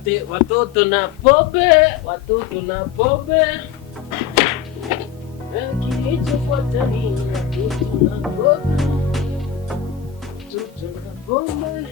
Ate watoto na pombe, watoto na pombe. Kilichofuata ni watoto na pombe. Watoto na pombe.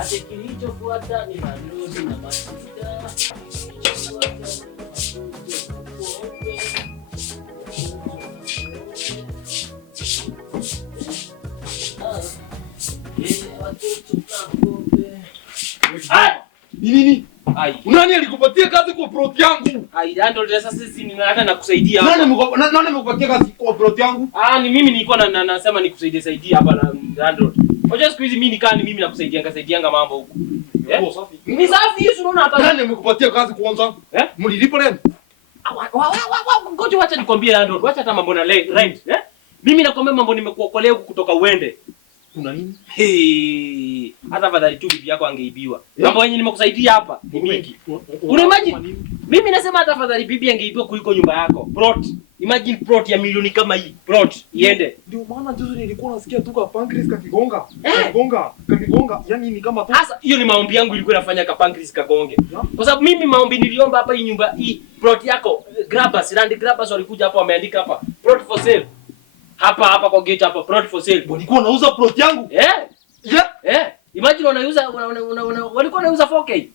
Ate kilichofuata ni manuzi na matunda. Nini? Nani alikupatia kazi kwa plot yangu? Ndio sasa sisi ninaenda na kusaidia. Nani amekupatia kazi kwa plot yangu? Ni mimi nilikuwa nasema nikusaidie hapa na landlord. Unajua siku hizi mimi nikaa ni mimi nakusaidianga mambo huko. Safi. Ni safi hizo unaona hapa. Nani amekupatia kazi kwanza? Mlilipa rent? Ngoja wacha nikwambie landlord. Wacha hata mambo na rent, Mimi nakwambia mambo nimekuokolea huko kutoka uende. Kuna nini? Hata fadhali tu bibi yako angeibiwa. Mambo yenyewe nimekusaidia hapa ni mingi. Unaimagine? Mimi nasema hata fadhali bibi angeibiwa kuliko nyumba yako. Plot. Imagine plot ya milioni kama hii. Plot iende. Ndio maana juzi nilikuwa nasikia tu Pancras kakigonga. Kakigonga. Yaani ni kama tu. Sasa hiyo ni maombi yangu ilikuwa inafanya Pancras kagonge. Kwa sababu mimi maombi niliomba hapa hii nyumba hii plot yako grabbers, land grabbers walikuja hapa wameandika hapa plot for sale. Hapa kwa gate hapa plot for sale. Walikuwa wanauza plot yangu? Imagine wanauza walikuwa wanauza 4K.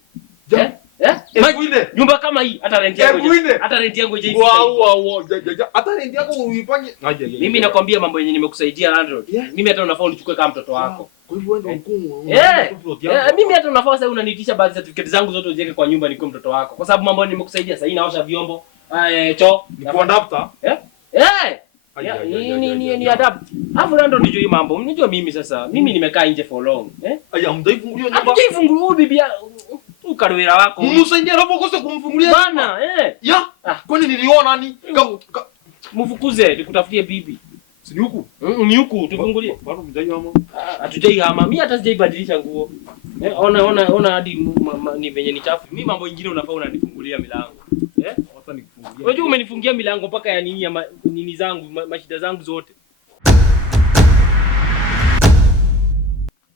Imagine nyumba kama hii hata rent yangu je. Wow. Hata rent yako uifanye. Mimi nakwambia mambo yenyewe nimekusaidia landlord. Mimi hata unafaa unichukue kama mtoto wako. Kwa hivyo wewe ndio mkuu. Mimi hata unafaa sasa unaniitisha baadhi certificate zangu zote uziweke kwa nyumba nikuwe mtoto wako. Kwa sababu mambo nimekusaidia sasa naosha vyombo, choo, ni conductor. Ni adapt. Hapo ndo ndio hii mambo. Unajua mimi sasa, mimi nimekaa nje for long. Mtaifungulia nyumba. Hatujaifungua bibi ukarwera wako. Msaidia hapo kosa kumfungulia. Bana, Kwani niliona nani? Mfukuze nikutafutie bibi. Si ni huku? Ni huku tufungulie. Bado mjaihama. Hatujaihama. Mimi hata sijaibadilisha nguo. Ona hadi ni venye ni chafu. Mimi mambo mengine unafaa unanifungulia milango. Sasa nikufungulia. Unajua umenifungia milango mpaka ya nini ya nini zangu, mashida zangu zote.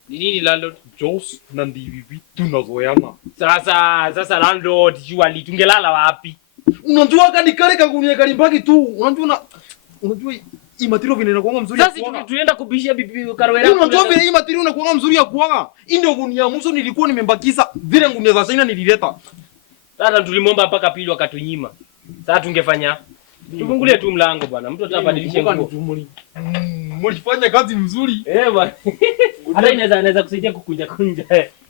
Nini landlord? Jos na DVP tunazoeana. Sasa landlord, surely tungelala wapi? Unajua gani kale kagunia kalimbaki tu. Unajua hii material vile inakuwa mzuri ya kuoga. Sasa tunaenda kubishia bibi Karwera. Unajua vile hii material inakuwa mzuri ya kuoga. Hii ndio gunia mwisho nilikuwa nimembakiza. Vile gunia za China nilileta. Sasa tulimwomba mpaka pili wakatunyima. Sasa tungefanya tufungulie tu mlango bwana. Mtu atabadilisha nguo. Mlifanya kazi mzuri. Bwana. Hata inaweza kusaidia kukunja.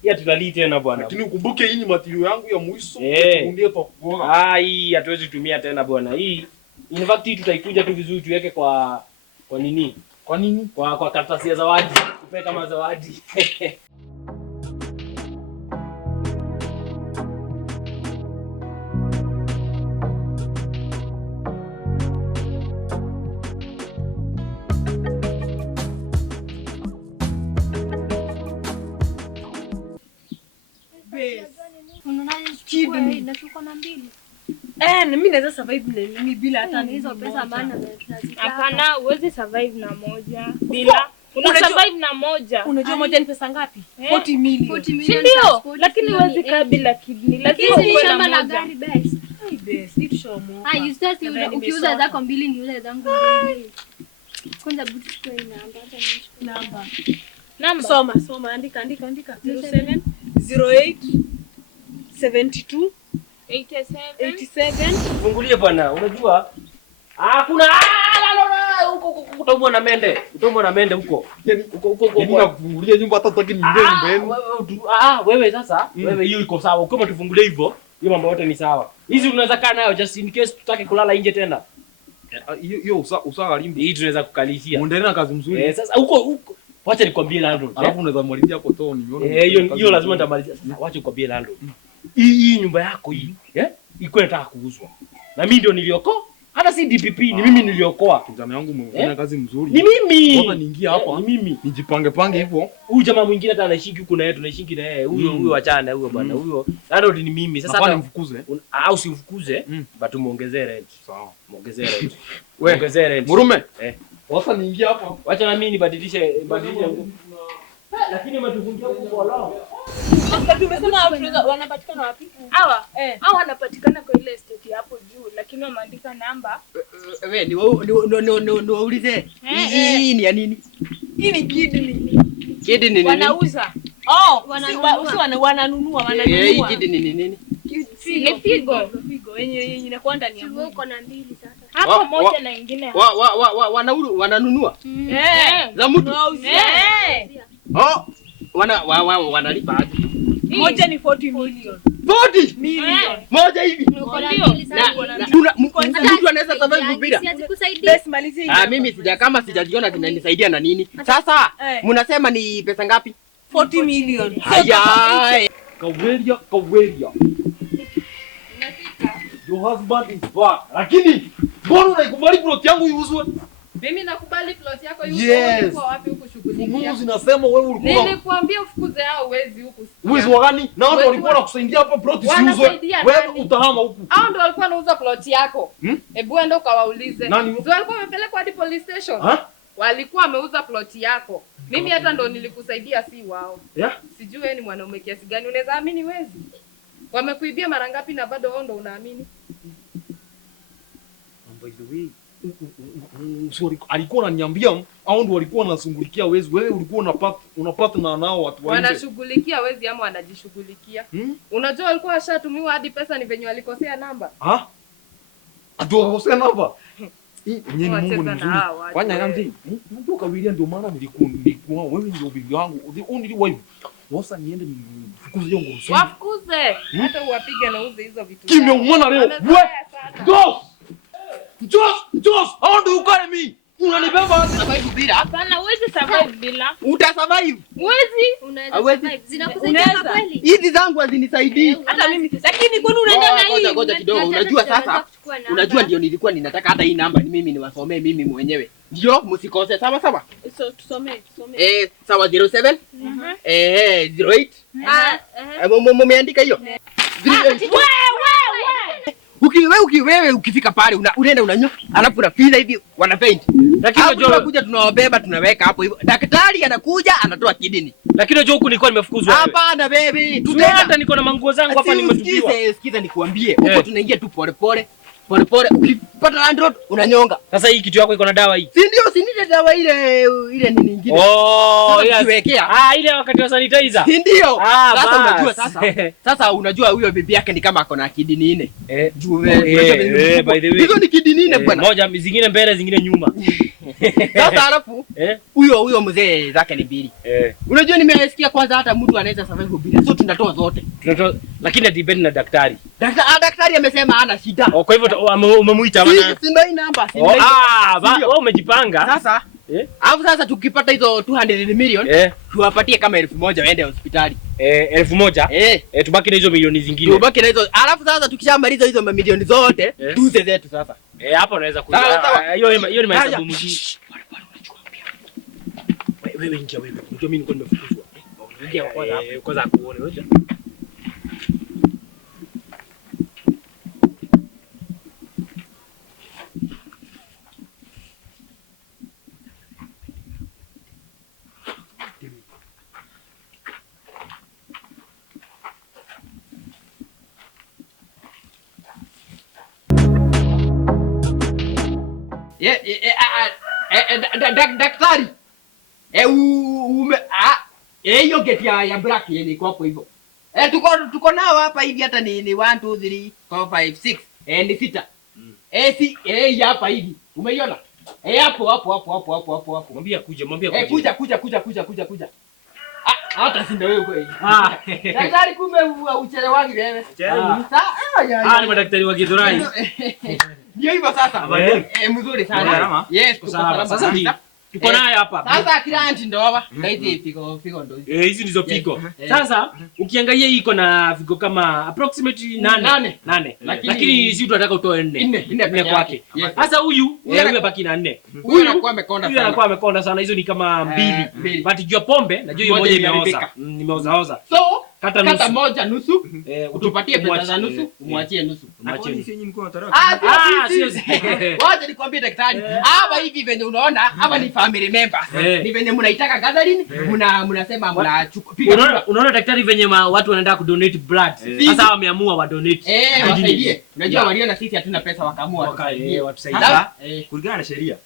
Ya tutalii tena bwana. Lakini ukumbuke hii ni material yangu ya mwisho. Tukundia tu kuoga. Hii hatuwezi tumia tena bwana. Hii in fact tutaikunja tu vizuri tuweke kwa nini? Kwa nini? Kwa karatasi ya zawadi. Tupe kama zawadi. Mimi naweza survive na bila hata hizo pesa maana tunazitaka. Hapana, huwezi survive na moja. Bila una survive na moja. Unajua moja ni pesa ngapi? 40 million. Ndio, lakini huwezi kaa bila kidney. Lazima uwe na moja. Gari best. You start ukiuza zako mbili niuze zangu mbili. Kwanza buti kwa namba. Soma andika. 07 08 72 87. Fungulie bwana. Unajua kuna huko kutomwa na mende. Kutomwa na mende huko. Huko. Mimi nakufungulia nyumba hata tutaki niingie nyumba yenu. Wewe sasa, wewe hiyo iko sawa. Kama tufungulie hivyo, hiyo mambo yote ni sawa. Hizi tunaweza kaa nayo just in case tutaki kulala nje tena. Hiyo usawa limbi. Hii tunaweza kukalishia. Muendelee na kazi mzuri. Sasa huko wacha nikwambie landlord. Alafu unaweza malizia hapo too nimeona. Hiyo lazima nitamalizia. Wacha nikwambie landlord. Hii nyumba yako hii, iko inataka kuuzwa. Na mimi ndio nilioko Hata si DPP, ni mimi niliokoa. Kijana yangu umefanya kazi mzuri. Ni mimi. Kwanza niingia hapa. Ni mimi. Nijipange hivyo. Huyu jamaa mwingine hata anashiki huko na yeye tunashiki na yeye. Huyo achana huyo bwana. Huyo landlord ni mimi. Sasa hata mfukuze. Au usimfukuze, but muongezee rent. Sawa. Muongezee rent. Muongezee rent. Murume. Sasa niingia hapa. Wacha na mimi nibadilishe lakini umetufungia kwa lao. Tumesema wanapatikana wapi? Hawa wanapatikana kwa ile estate hapo juu, lakini wameandika namba. Wewe ni waulize. Hii ni ya nini? Hii ni kidney. Kidney ni nini? Wanauza. Wananunua. Hii kidney ni nini? Ni figo. Figo yenye inakuwa ndani ya mwili. Uko na mbili sasa. Hapo moja na nyingine. Wananunua? Za mtu? Wanalipa aje? Moja ni 40 million. 40 million. Moja hivi. Mtu anaweza survive bila. Mimi sijajiona zinanisaidia na nini. Sasa mnasema ni pesa ngapi? 40 million. Haya. Kaweria. Your husband is back. Lakini mbona unaikubali plot yangu iuzwe? Mimi nakubali plot yako yuko kwa wapi huko shughulikia. Mungu zinasema wewe ulikuwa. Nilikwambia ufukuze hao uwezi huko. Uwezi wa gani? Na watu walikuwa wanakusaidia hapa plot isiuzwe. Wewe utahama huku. Hao ndio walikuwa wanauza plot yako. Hebu enda ukawaulize. Ndio walikuwa wamepelekwa hadi police station. Walikuwa wameuza plot yako. Mimi hata ndo nilikusaidia si wao. Sijui wewe ni mwanaume kiasi gani unaweza amini wezi. Wamekuibia mara ngapi na bado wao ndo unaamini? By the way, sorry, alikuwa ananiambia hao ndio walikuwa wanashughulikia wezi. Wewe ulikuwa unapata na nao watu wale. Wanashughulikia wezi ama wanajishughulikia? Unajua walikuwa washatumiwa hadi pesa ni venye walikosea namba. Ndio wakosea namba. Nyinyi Mungu ni mzuri. Fanya yanzi. Ndio kawiria ndio maana nilikuwa wewe ndio bibi yangu. The only wife. Wasa niende nifukuze hiyo ngurusu. Wafukuze. Hata uwapige na uze hizo vitu. Kimeumana leo. Jos, how do you carry me? Unanibeba survive bila? Hapana, huwezi survive bila. Uta survive. Unaweza. Zinakusaidia kweli? Hizi zangu hazinisaidii. Hata mimi. Lakini kwani unaenda na hii? Ngoja kidogo. Unajua sasa? Unajua ndio nilikuwa ninataka hata hii namba ni mimi niwasomee mimi mwenyewe. Ndio msikose sawa. So tusomee. Sawa 07 08 mumeandika hiyo. Wewe ukifika pale unaenda unanyoa alafu unafiza hivi wana paint. Lakini unajua tunakuja tunawabeba tunaweka hapo hivyo. Daktari anakuja anatoa kidney. Lakini unajua huku nilikuwa nimefukuzwa wewe. Hapana baby. Hata niko na manguo zangu hapa nimetupiwa. Sikiza nikwambie. Huko tunaingia tu pole. Ukipata landlord unanyonga. Sasa hii kitu yako iko na dawa hii. Si ndio si dawa ile nini nyingine. Ile wakati wa sanitizer. Si ndio? Sasa unajua sasa unajua huyo bibi yake ni kama akona kidney nne. Juu wewe by the way. Hizo ni kidney nne bwana. Moja zingine mbele zingine nyuma. Sasa alafu huyo mzee zake ni mbili. Unajua nimesikia kwanza hata mtu anaweza survive bila. So tunatoa zote. Lakini atibeni na daktari. Daktari amesema hana shida. Kwa hivyo umemuita bana. Si ndio hii namba. Wewe umejipanga. Sasa alafu sasa tukipata hizo 200 million tuwapatie kama 1000 waende hospitali. 1000? Tubaki na hizo milioni zingine. Tubaki na hizo. Alafu sasa tukishamaliza hizo mamilioni zote tuuze zetu sasa. Hapo unaweza kuja. Hiyo ni mahesabu mzuri. Wewe ingia wewe. Unajua mimi niko nimefukuzwa. Ingia kwanza hapo. Kwanza akuone wewe. Daktari. Hiyo geti ya black yenye iko hapo hivyo. Tuko nao hapa hivi hata ni 1 2 3 4 5 6 ni 6. Hapa hivi. Umeiona? Hapo. Mwambie kuja. Kuja. Hata si ndio wewe kweli. Daktari kumbe uchelewagi wewe. Ni madaktari wa Githurai. Ndio hivyo sasa. Mzuri sana. Yes, sasa Tuko nayo hapa. Sasa client ndo hawa. Hizi figo ndo hizi. Hizi ndizo figo. Sasa ukiangalia hii iko na figo kama approximately 8. Lakini sisi tunataka utoe 4 kwake. Sasa huyu baki na 4. Huyu anakuwa amekonda sana. Anakuwa amekonda sana. Hizo ni kama 2. But jua pombe najua hiyo moja imeoza. Nimeoza. So kata moja nusu, utupatie pesa za nusu, umwachie nusu. Sio. Wacha nikwambie daktari, hapa hivi venye unaona, hapa ni family member. Ni venye mnaitaka gathering, mnasema mnapiga. Unaona daktari venye watu wanaenda ku donate blood. Sasa wameamua wa donate. Wasaidie. Unajua waliona sisi hatuna pesa wakaamua watusaidie. Sasa kulingana na sheria,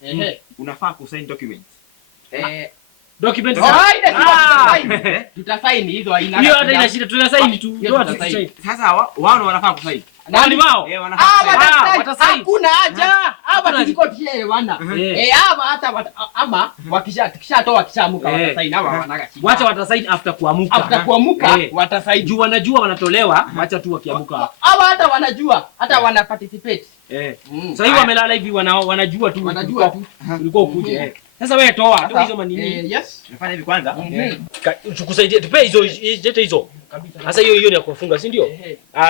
unafaa kusign documents. Documents. Tutasaini hizo aina. Hiyo hata ina shida tunasaini tu. Sasa wao wanafaa kusaini. Nani wao? Watasaini. Hakuna haja. Hapa tuko tie wana. Hapa hata ama wakishatoa kishamuka watasaini hawa wanaga shida. Wacha watasaini after kuamuka. After kuamuka watasaini. Juu wanajua wanatolewa, wacha tu wakiamuka. Hawa hata wanajua, hata wana participate. Sasa hivi wamelala hivi wanajua tu. Wanajua tu. Ulikuwa ukuje. Sasa wewe toa hizo manini. Yes. Nafanya hivi kwanza. Tukusaidie tupe hizo jete hizo. Sasa hiyo ni ya kufunga, si ndio?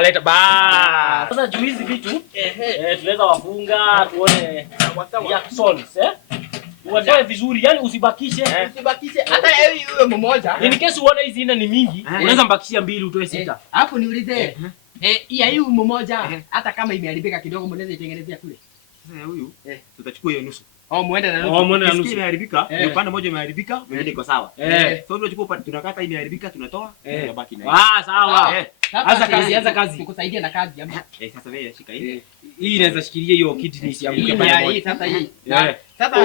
Leta ba. Sasa juu hizi vitu tunaweza wafunga tuone reactions Watoe vizuri, yani usibakishe. Hata yeye mmoja. In case uone hizi ina ni mingi, unaweza mbakishia 2 utoe 6. Hapo niulize. Hii mmoja hata kama imeharibika kidogo mnaweza itengenezea kule. Sasa huyu tutachukua hiyo nusu. Muende na nusu. Nusu imeharibika, ni upande mmoja imeharibika, mwingine iko sawa. So tunachukua tunakata imeharibika tunatoa, tunabaki nayo. Sawa. Anza kazi. Tukusaidia na kazi ama. Sasa wewe shika hii. Hii inaweza shikilia hiyo kidney ya mke pale. Hii sasa hii. Sasa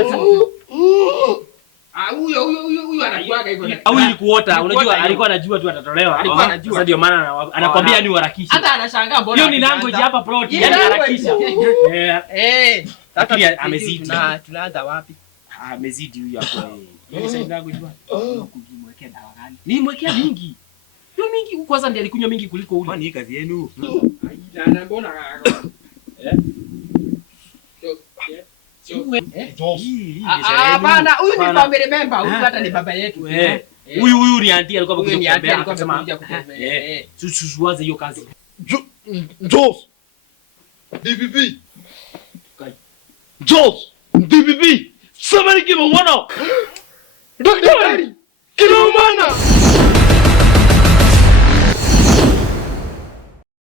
huyo anakuaga hivyo. Huyu ni kuota, unajua alikuwa anajua tu atatolewa. Sasa ndio maana anakwambia ni harakisha. Hata anashangaa mbona. Hiyo ni language hapa plot, yani harakisha. Lakini amezidi. Tunaanza wapi? Amezidi huyu hapo. Yeye sasa language wapi? Kujimwekea dawa gani? Ni mwekea mingi. Hiyo mingi kwanza ndiye alikunywa mingi kuliko huyu. Kwani hii kazi yenu? Aidana mbona Hapana, huyu ni family member, huyu hata ni baba yetu. Huyu ni auntie alikuwa akitembea akisema tusiwaze hiyo kazi. Jos. DPP. Jos. DPP. Somebody give a one up. Daktari. Kina umana.